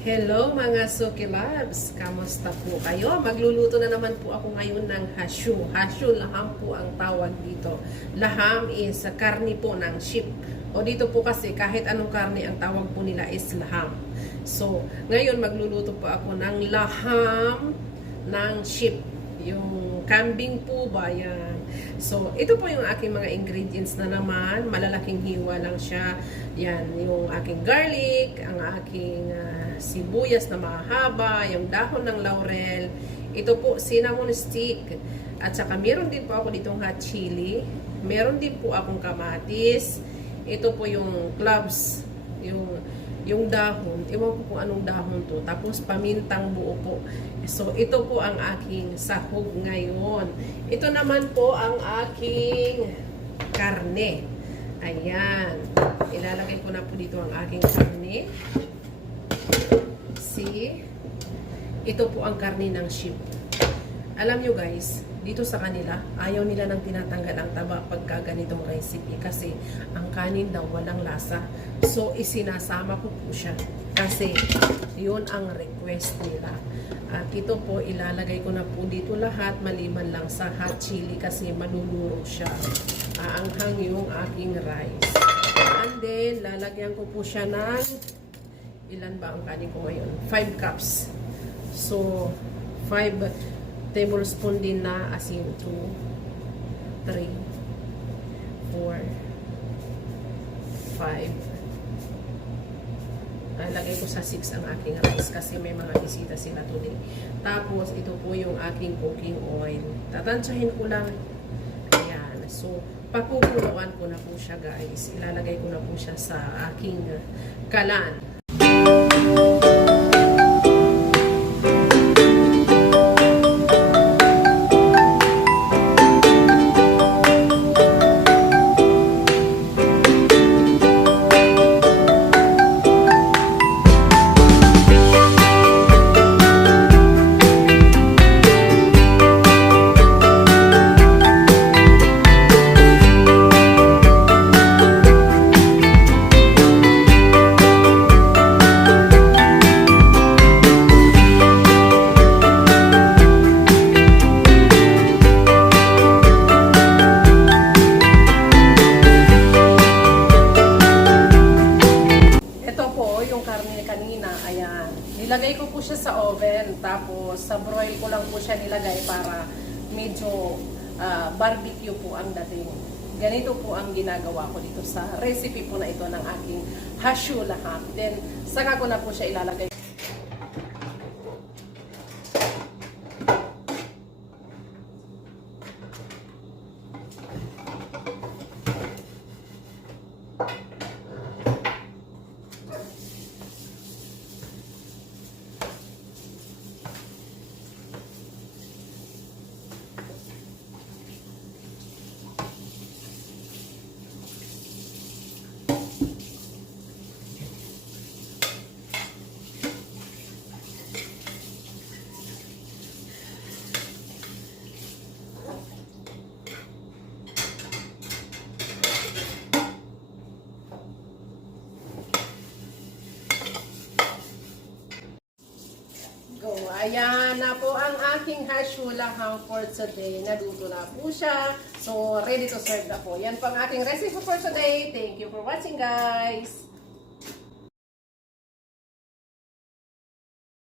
Hello mga Suki Labs! Kamusta po kayo? Magluluto na naman po ako ngayon ng hashu. Hashu, laham po ang tawag dito. Laham is karni po ng sheep. O dito po kasi kahit anong karni ang tawag po nila is laham. So, ngayon magluluto po ako ng laham ng sheep. Yung kambing po ba yan? So, ito po yung aking mga ingredients na naman. Malalaking hiwa lang siya. Yan, yung aking garlic, ang aking sibuyas na mahaba, yung dahon ng laurel. Ito po, cinnamon stick. At saka meron din po ako ditong hot chili. Meron din po akong kamatis. Ito po yung cloves, yung dahon. Ewan ko kung anong dahon to. Tapos pamintang buo po. So, ito po ang aking sahog ngayon. Ito naman po ang aking karne. Ayan. Ilalagay ko na po dito ang aking karne. See? Ito po ang karne ng sheep. Alam nyo guys, dito sa kanila, ayaw nila nang tinatanggal ang taba pagka ganitong recipe kasi ang kanin daw walang lasa. So, isinasama ko po siya kasi yun ang request nila. At ito po, ilalagay ko na po dito lahat maliban lang sa hot chili kasi maluluro siya. Aanghang yung aking rice. And then, lalagyan ko po siya ng ilan ba ang kanin ko ngayon? 5 cups. So, 5 tablespoon din na asin. 2, 3, 4, 5. Lagay ko sa 6 ang aking rice kasi may mga bisita sila today. Tapos, ito po yung aking cooking oil. Tatansyahin ko lang. Ayan. So, pakukuluan ko na po siya guys. Ilalagay ko na po siya sa aking kalan. Kanina, ayan. Nilagay ko po siya sa oven, tapos sa broil ko lang po siya nilagay para medyo barbecue po ang dating. Ganito po ang ginagawa ko dito sa recipe po na ito ng aking hashu laham. Then, saka ko na po siya ilalagay. Ayan na po ang aking hashu laham for today. Naluto na po siya. So, ready to serve na po. Yan po ang aking recipe for today. Thank you for watching, guys.